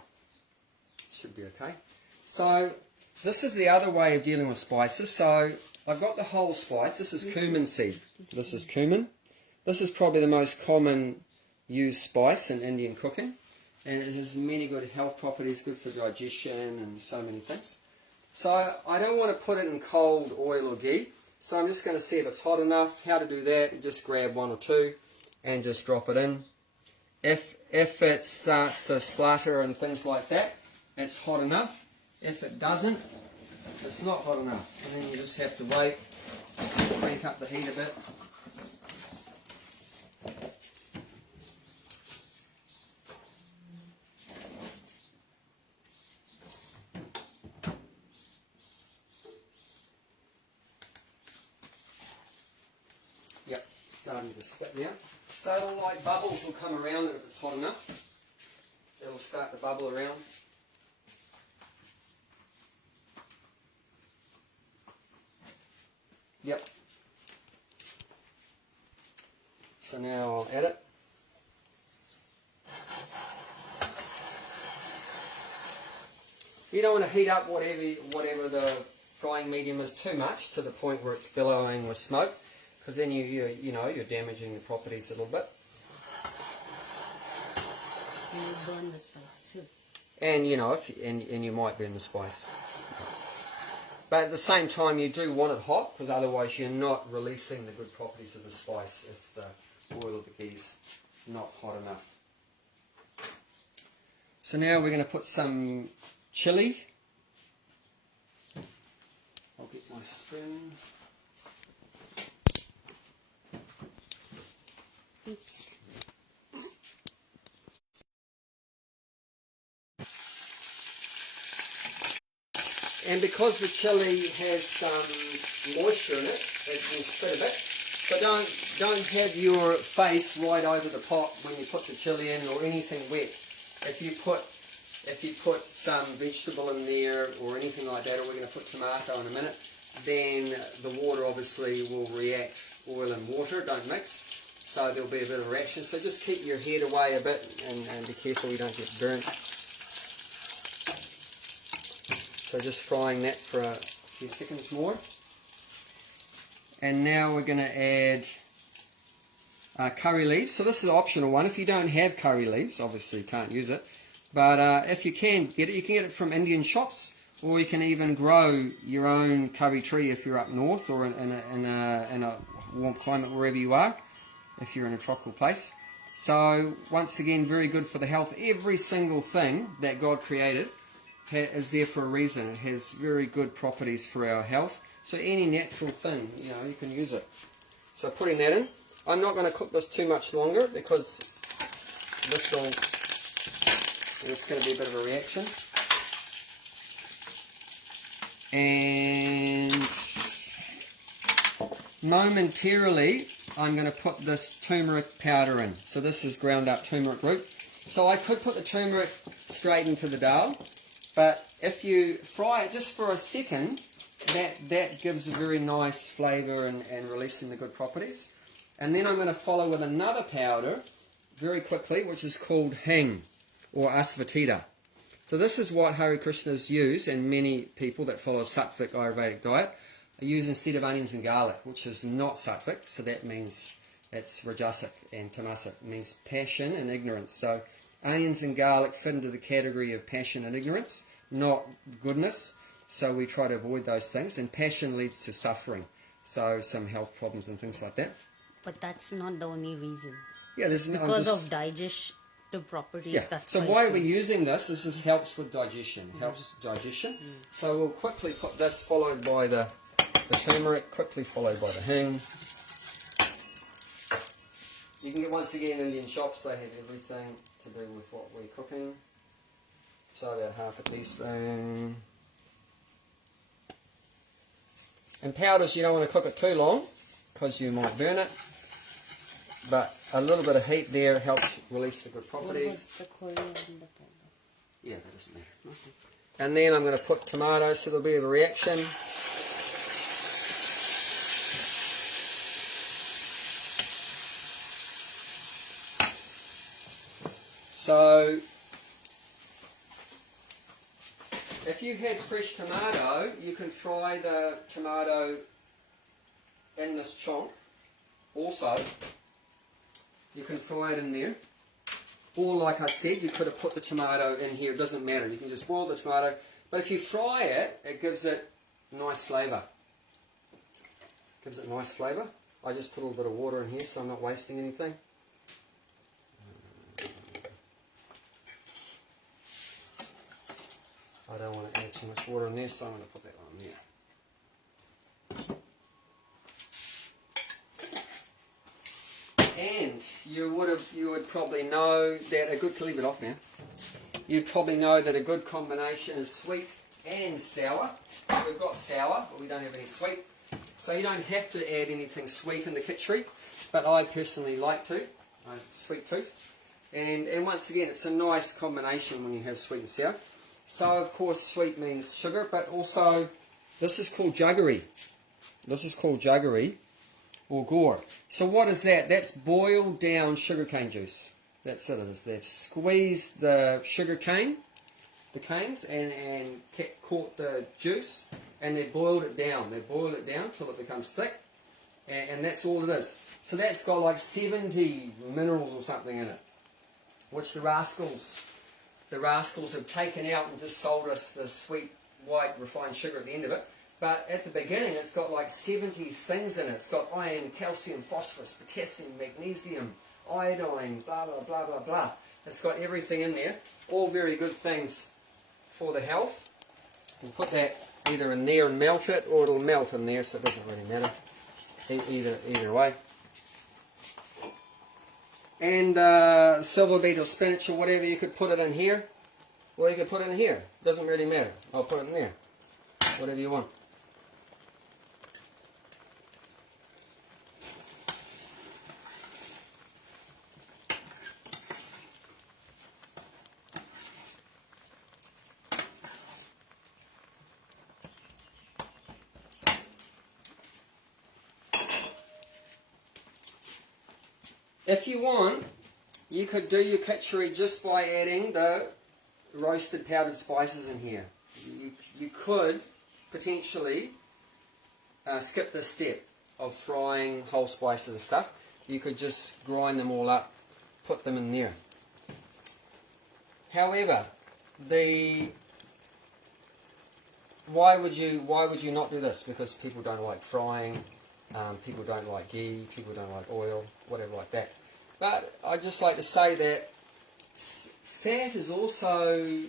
Should be okay. So, this is the other way of dealing with spices. So, I've got the whole spice. This is cumin seed. This is cumin. This is probably the most common used spice in Indian cooking. And it has many good health properties, good for digestion and so many things. So, I don't want to put it in cold oil or ghee. So I'm just going to see if it's hot enough. How to do that, just grab 1 or 2 and just drop it in. If it starts to splutter and things like that, it's hot enough. If it doesn't, it's not hot enough. And then you just have to wait, crank up the heat a bit. Starting to spit now. So like bubbles will come around if it's hot enough. It'll start to bubble around. Yep. So now I'll add it. You don't want to heat up whatever the frying medium is too much to the point where it's billowing with smoke. Because then you're damaging the properties a little bit. You burn the spice too. And and you might burn the spice. But at the same time, you do want it hot, because otherwise you're not releasing the good properties of the spice if the oil of the ghee's not hot enough. So now we're going to put some chili. I'll get my spoon. Oops. And because the chili has some moisture in it, it will spit a bit. So don't have your face right over the pot when you put the chili in or anything wet. If you put some vegetable in there or anything like that, or we're going to put tomato in a minute, then the water obviously will react. Oil and water don't mix. So there'll be a bit of reaction. So just keep your head away a bit and be careful you don't get burnt. So just frying that for a few seconds more. And now we're going to add curry leaves. So this is an optional one. If you don't have curry leaves, obviously you can't use it. But if you can get it, you can get it from Indian shops. Or you can even grow your own curry tree if you're up north or in a warm climate wherever you are. If you're in a tropical place. So once again, very good for the health. Every single thing that God created is there for a reason. It has very good properties for our health. So any natural thing, you can use it. So putting that in. I'm not going to cook this too much longer because it's going to be a bit of a reaction. And momentarily I'm going to put this turmeric powder in. So this is ground up turmeric root. So I could put the turmeric straight into the dal, but if you fry it just for a second, that gives a very nice flavour and releasing the good properties. And then I'm going to follow with another powder very quickly, which is called hing or asafetida. So this is what Hare Krishnas use, and many people that follow a Sattvic Ayurvedic diet use instead of onions and garlic, which is not Sattvic, so that means It's rajasic, and tamasic means passion and ignorance. So onions and garlic fit into the category of passion and ignorance, not goodness. So we try to avoid those things, and passion leads to suffering. So some health problems and things like that. But that's not the only reason. Yeah, there's because of digestive properties. Yeah. That's so why are we using this? This is, helps with digestion. Helps digestion. So we'll quickly put this, followed by the turmeric, quickly followed by the hing. You can get, once again, Indian shops, they have everything to do with what we're cooking. So about half a teaspoon. And powders, you don't want to cook it too long because you might burn it. But a little bit of heat there helps release the good properties. The coriander powder? Yeah, that isn't there. Okay. And then I'm going to put tomatoes, so there'll be a reaction. So, if you had fresh tomato, you can fry the tomato in this chunk. Also, you can fry it in there. Or, like I said, you could have put the tomato in here. It doesn't matter. You can just boil the tomato. But if you fry it, it gives it nice flavour. Gives it nice flavour. I just put a little bit of water in here so I'm not wasting anything. I don't want to add too much water in there, so I'm going to put that on there. And you would probably know that a good, leave it off now. You'd probably know that a good combination of sweet and sour. We've got sour, but we don't have any sweet. So you don't have to add anything sweet in the kitchari, but I personally like to. I have a sweet tooth. And once again, it's a nice combination when you have sweet and sour. So, of course, sweet means sugar, but also, this is called jaggery. This is called jaggery, or gore. So what is that? That's boiled down sugarcane juice. That's what it is. They've squeezed the sugarcane, the canes, and caught the juice, and they boiled it down. They boiled it down till it becomes thick, and that's all it is. So that's got like 70 minerals or something in it, which the rascals have taken out and just sold us the sweet, white, refined sugar at the end of it. But at the beginning, it's got like 70 things in it. It's got iron, calcium, phosphorus, potassium, magnesium, iodine, blah, blah, blah, blah, blah. It's got everything in there. All very good things for the health. We'll put that either in there and melt it, or it'll melt in there, so it doesn't really matter. Either way. And silverbeet or spinach or whatever, you could put it in here, or you could put it in here. Doesn't really matter. I'll put it in there. Whatever you want. If you want, you could do your kitchari just by adding the roasted powdered spices in here. You could potentially skip the step of frying whole spices and stuff. You could just grind them all up, put them in there. However, why would you not do this? Because people don't like frying. People don't like ghee, people don't like oil, whatever like that. But I'd just like to say that fat is also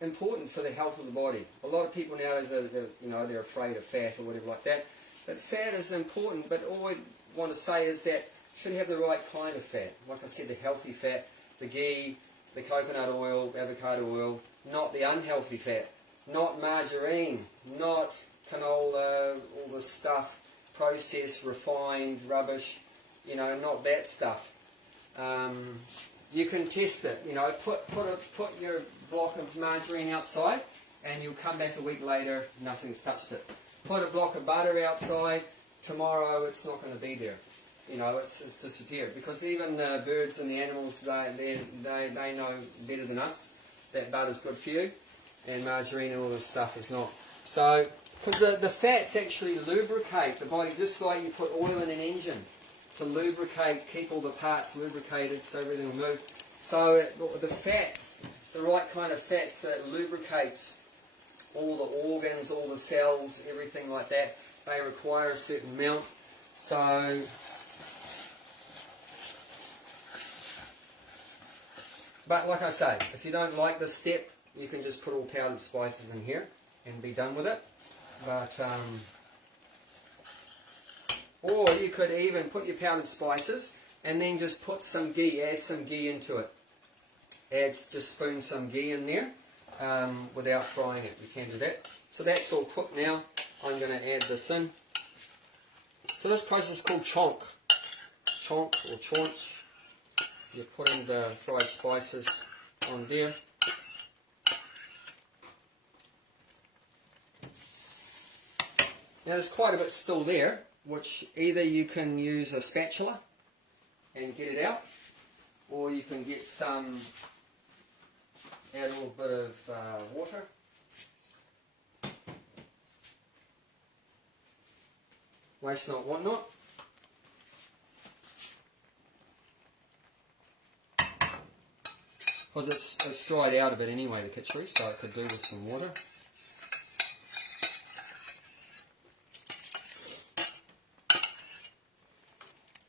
important for the health of the body. A lot of people nowadays, they're afraid of fat or whatever like that. But fat is important, but all I want to say is that you should have the right kind of fat. Like I said, the healthy fat, the ghee, the coconut oil, avocado oil, not the unhealthy fat, not margarine, not canola, all this stuff, processed, refined, rubbish, not that stuff. You can test it, put your block of margarine outside and you'll come back a week later, nothing's touched it. Put a block of butter outside, tomorrow it's not going to be there. It's disappeared, because even the birds and the animals, they know better than us that butter's good for you, and margarine and all this stuff is not. So, because the fats actually lubricate the body, just like you put oil in an engine. to lubricate, keep all the parts lubricated so everything will move. So the fats, the right kind of fats that lubricates all the organs, all the cells, everything like that, they require a certain amount. So but like I say, if you don't like this step, you can just put all powdered spices in here and be done with it. But or you could even put your powdered spices and then just put some ghee, add some ghee into it. Just spoon some ghee in there without frying it. You can do that. So that's all cooked now. I'm going to add this in. So this process is called chonk. Chonk or chaunch. You're putting the fried spices on there. Now there's quite a bit still there, which either you can use a spatula and get it out, or you can get some, add a little bit of water. Waste not, want not. Because it's dried out a bit anyway, the kitchari, so it could do with some water.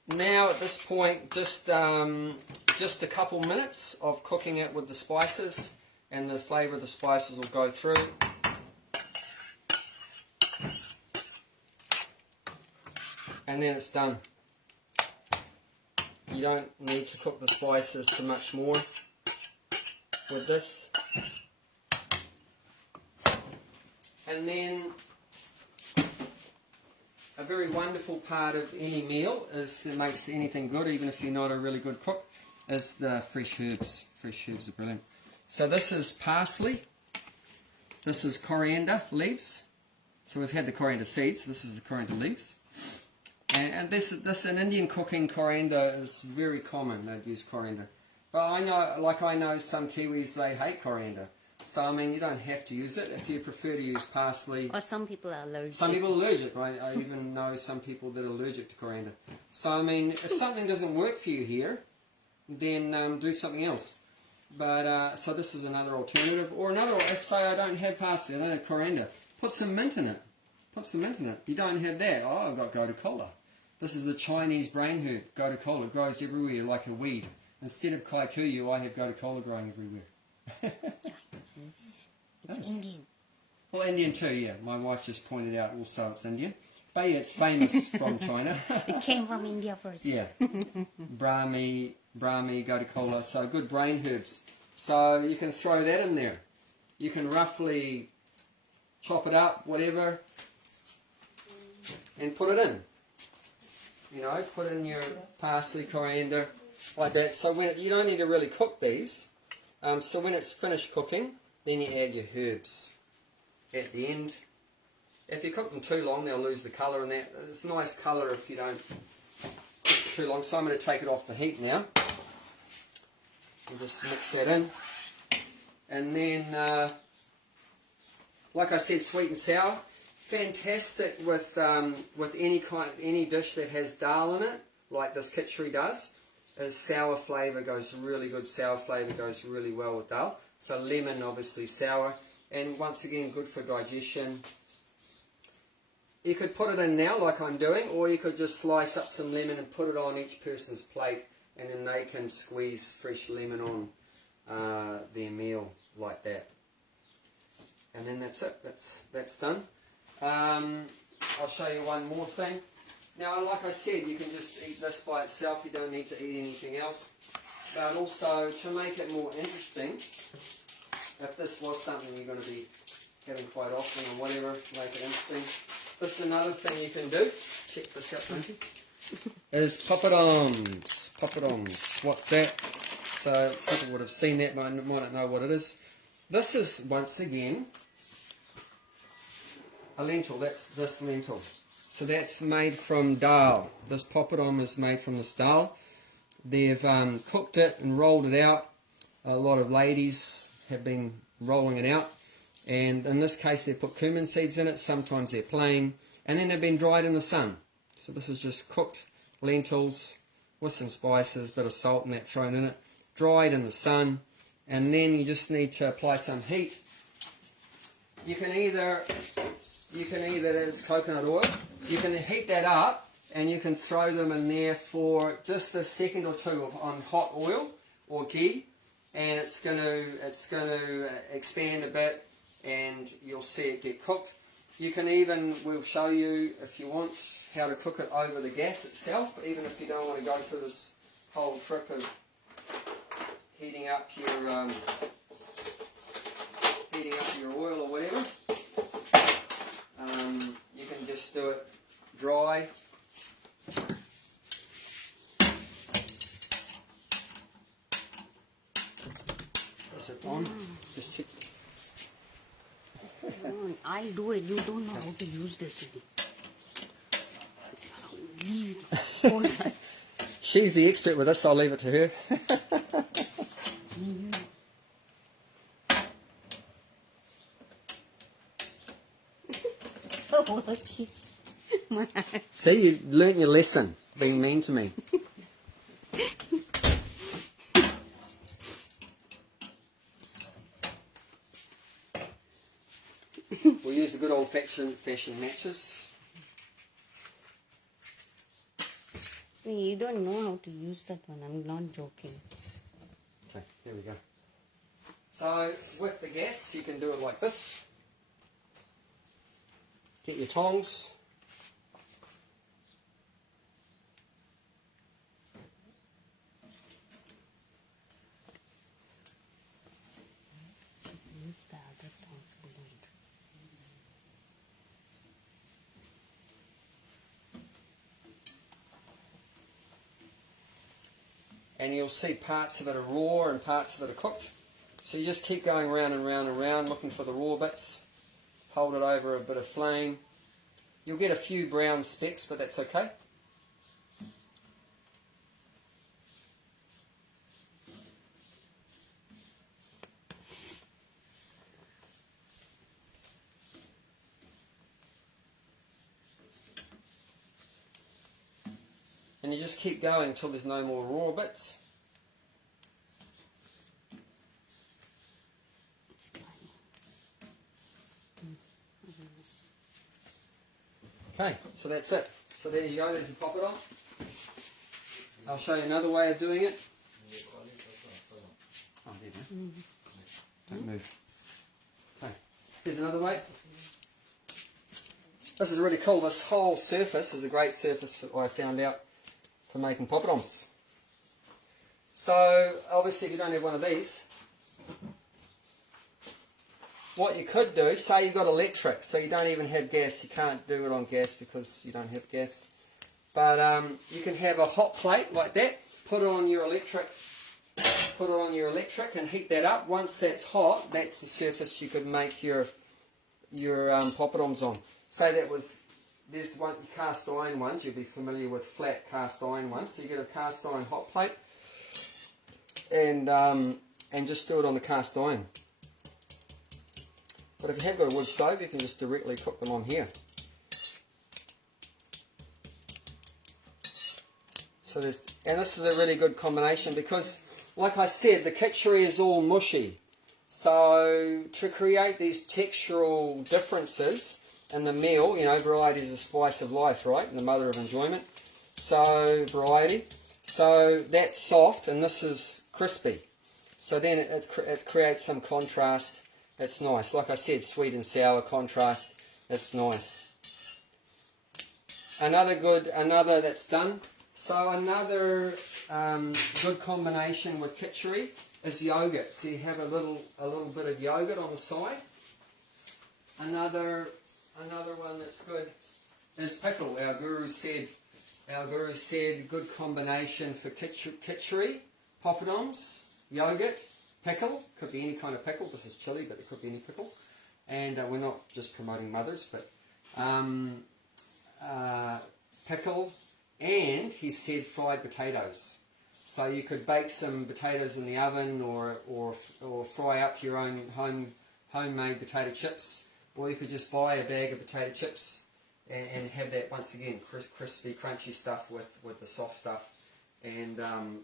Now at this point, just a couple minutes of cooking it with the spices, and the flavour of the spices will go through. And then it's done. You don't need to cook the spices too much more with this. And then a very wonderful part of any meal is that makes anything good, even if you're not a really good cook, is the fresh herbs. Fresh herbs are brilliant. So this is parsley. This is coriander leaves. So we've had the coriander seeds. This is the coriander leaves. And this in Indian cooking, coriander is very common. They'd use coriander. But I know some Kiwis, they hate coriander. So, I mean, you don't have to use it if you prefer to use parsley. Or some people are allergic. Some people are allergic, right? I even know some people that are allergic to coriander. So, I mean, if something doesn't work for you here, then do something else. But, so this is another alternative. Or another, if say I don't have parsley, I don't have coriander, put some mint in it. Put some mint in it. You don't have that. Oh, I've got gotu kola. This is the Chinese brain herb, gotu kola. It grows everywhere like a weed. Instead of kaikuyu, I have gotu kola growing everywhere. It's Indian. Well, Indian too, yeah. My wife just pointed out also it's Indian. But yeah, it's famous from China. It came from India first. Yeah. Brahmi, gotu kola, so good brain herbs. So you can throw that in there. You can roughly chop it up, whatever, and put it in. You know, put in your parsley, coriander, like that. So when you don't need to really cook these. So when it's finished cooking, then you add your herbs at the end. If you cook them too long, they'll lose the colour, and that it's a nice colour if you don't cook it too long. So I'm going to take it off the heat now and just mix that in. And then, like I said, sweet and sour. Fantastic with any dish that has dal in it, like this kitchari does. Is sour flavour goes really good. Sour flavour goes really well with dal. So lemon, obviously sour, and once again good for digestion. You could put it in now, like I'm doing, or you could just slice up some lemon and put it on each person's plate, and then they can squeeze fresh lemon on their meal like that. And then that's it. That's done. I'll show you one more thing. Now, like I said, you can just eat this by itself. You don't need to eat anything else. But also, to make it more interesting, if this was something you're going to be having quite often or whatever, make it interesting. This is another thing you can do. Check this out, don't you? Is poppadoms. Poppadoms. What's that? So, people would have seen that, but might not know what it is. This is, once again, a lentil. That's this lentil. So that's made from dal. This poppadom is made from this dal. They've cooked it and rolled it out. A lot of ladies have been rolling it out. And in this case they've put cumin seeds in it. Sometimes they're plain. And then they've been dried in the sun. So this is just cooked lentils with some spices, bit of salt and that thrown in it, dried in the sun, and then you just need to apply some heat. You can either there's coconut oil, you can heat that up and you can throw them in there for just a second or two on hot oil or ghee, and it's going to expand a bit and you'll see it get cooked. You can even, we'll show you if you want, how to cook it over the gas itself, even if you don't want to go through this whole trip of heating up your oil or whatever. You can just do it dry. Is it on? Just check. I'll do it. You don't know how to use this. She's the expert with this. I'll leave it to her. See, you learnt your lesson, being mean to me. We'll use the good old-fashioned matches. You don't know how to use that one. I'm not joking. Okay, there we go. So, with the gas, you can do it like this. Get your tongs. Use the other tongs below it. And you'll see parts of it are raw and parts of it are cooked. So you just keep going round and round and round looking for the raw bits. Hold it over a bit of flame. You'll get a few brown specks, but that's okay. And you just keep going until there's no more raw bits. Okay, so that's it. So there you go, there's the poppadom. I'll show you another way of doing it. Oh, there you go. Don't move. Okay, here's another way. This is really cool. This whole surface is a great surface that I found out for making poppadoms. So, obviously if you don't have one of these, what you could do, say you've got electric, so you don't even have gas, you can't do it on gas because you don't have gas. But you can have a hot plate like that, put it on your electric and heat that up. Once that's hot, that's the surface you could make your poppadoms on. Say there's one cast iron ones, you'll be familiar with flat cast iron ones. So you get a cast iron hot plate and just do it on the cast iron. But if you have got a wood stove, you can just directly cook them on here. So and this is a really good combination because, like I said, the kitchari is all mushy. So to create these textural differences in the meal, you know, variety is the spice of life, right? And the mother of enjoyment. So variety. So that's soft and this is crispy. So then it creates some contrast. That's nice. Like I said, sweet and sour contrast. That's nice. Another that's done. So another good combination with kitchari is yogurt. So you have a little bit of yogurt on the side. Another one that's good is pickle. Our guru said good combination for kitchari, poppadoms, yogurt, pickle. Could be any kind of pickle. This is chili, but it could be any pickle. And we're not just promoting mothers, but pickle. And he said fried potatoes. So you could bake some potatoes in the oven or fry up your own homemade potato chips. Or you could just buy a bag of potato chips and have that once again crispy, crunchy stuff with the soft stuff, and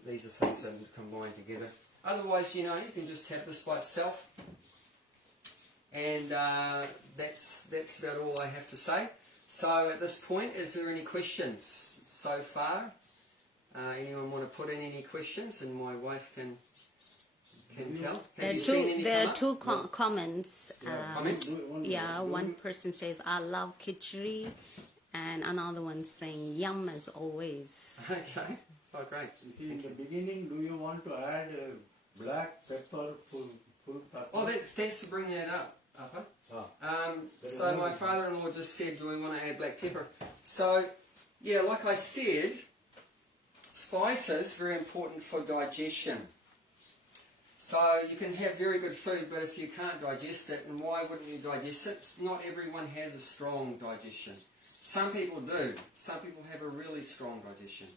these are things that combine together. Otherwise, you can just have this by itself, and that's about all I have to say. So at this point, is there any questions so far? Anyone want to put in any questions, and my wife can tell? There are two comments. Comments? One person says, I love Kitchari, and another one saying, yum as always. Okay. Oh, great. In the beginning, do you want to add black pepper, full pepper? Oh, thanks for bringing that up, Abhay. So my father-in-law just said, do we want to add black pepper? So, yeah, like I said, spices very important for digestion. So you can have very good food, but if you can't digest it, and why wouldn't you digest it? Not everyone has a strong digestion. Some people do. Some people have a really strong digestion.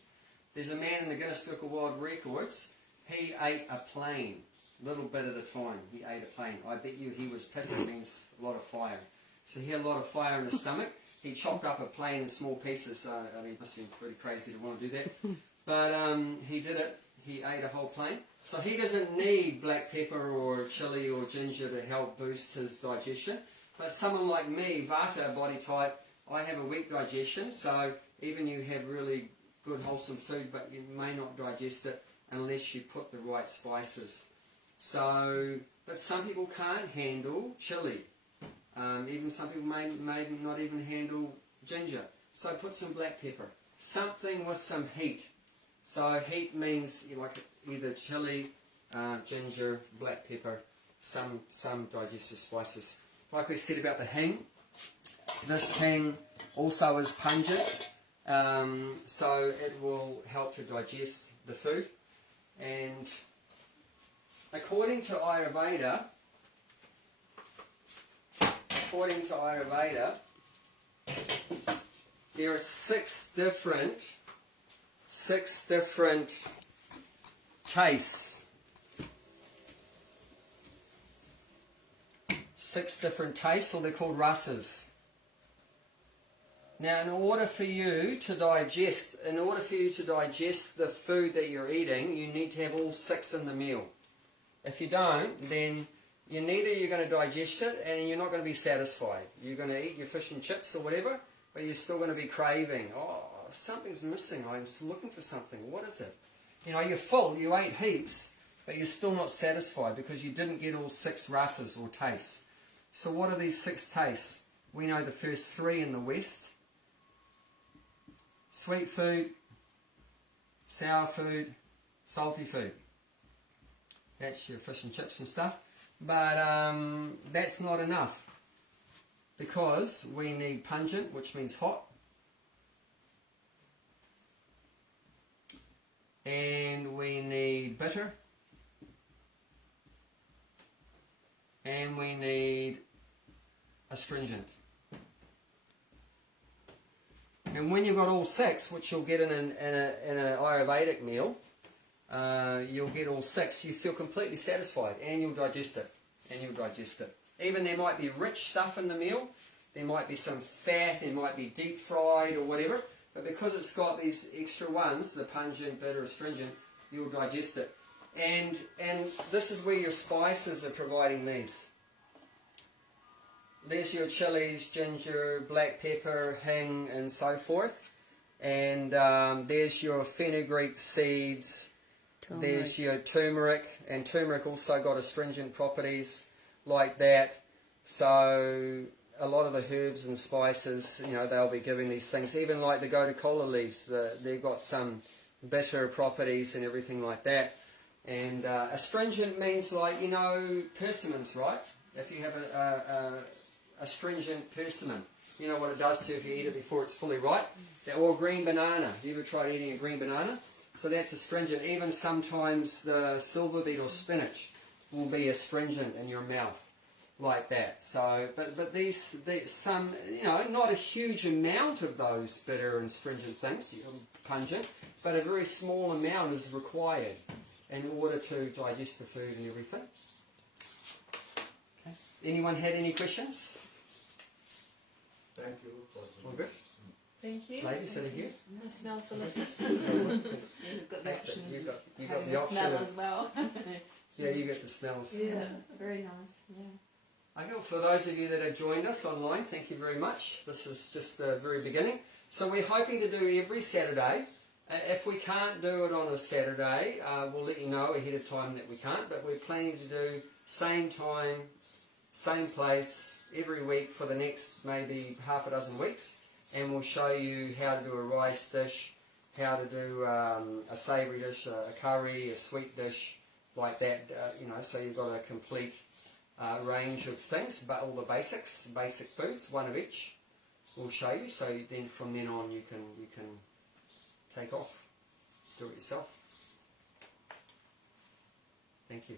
There's a man in the Guinness Book of World Records. He ate a plane, little bit at a time. He ate a plane. I bet you he was pissed. It means a lot of fire. So he had a lot of fire in his stomach. He chopped up a plane in small pieces. He must have been pretty crazy to want to do that. But he did it. He ate a whole plane. So he doesn't need black pepper or chili or ginger to help boost his digestion. But someone like me, Vata body type, I have a weak digestion. So even you have really good wholesome food, but you may not digest it unless you put the right spices. So, but some people can't handle chili. Even some people may not even handle ginger. So put some black pepper. Something with some heat. So heat means like either chili, ginger, black pepper, some digestive spices. Like we said about the hing, this hing also is pungent, so it will help to digest the food. And according to Ayurveda, there are six different tastes. 6 different tastes, or they're called rasas. Now, in order for you to digest the food that you're eating, you need to have all 6 in the meal. If you don't, then you're going to digest it and you're not going to be satisfied. You're going to eat your fish and chips or whatever, but you're still going to be craving. Oh, something's missing. I'm just looking for something. What is it? You're full. You ate heaps, but you're still not satisfied because you didn't get all 6 rasas or tastes. So what are these 6 tastes? We know the first 3 in the West. Sweet food, sour food, salty food. That's your fish and chips and stuff. But that's not enough, because we need pungent, which means hot. And we need bitter. And we need astringent. And when you've got all 6, which you'll get in an Ayurvedic meal, you'll get all 6, you feel completely satisfied, and you'll digest it. Even there might be rich stuff in the meal, there might be some fat, it might be deep fried or whatever, but because it's got these extra ones, the pungent, bitter, astringent, you'll digest it. And this is where your spices are providing these. There's your chilies, ginger, black pepper, hing, and so forth. And there's your fenugreek seeds. Turmeric. There's your turmeric, and turmeric also got astringent properties like that. So a lot of the herbs and spices, they'll be giving these things. Even like the gotu kola leaves, they've got some bitter properties and everything like that. And astringent means like, persimmons, right? If you have a astringent persimmon, you know what it does to you if you eat it before it's fully ripe? Or green banana. Have you ever tried eating a green banana? So that's astringent. Even sometimes the silverbeet or spinach will be astringent in your mouth, like that. So, but these some, not a huge amount of those bitter and astringent things, pungent, but a very small amount is required in order to digest the food and everything. Okay. Anyone had any questions? Thank you. All good. Thank you. Ladies that are here. It smells delicious. You've got the That's option. you got Having the the option. smell Of, as well. yeah, you get the smells. Yeah. Very nice. Yeah. Okay, well, for those of you that have joined us online, thank you very much. This is just the very beginning. So we're hoping to do every Saturday. If we can't do it on a Saturday, we'll let you know ahead of time that we can't, but we're planning to do same time, same place, every week for the next maybe half a dozen weeks, and we'll show you how to do a rice dish, how to do a savoury dish, a curry, a sweet dish, like that, you know, so you've got a complete range of things, but all the basics, basic foods, one of each, we'll show you, so then from then on you can take off, do it yourself. Thank you.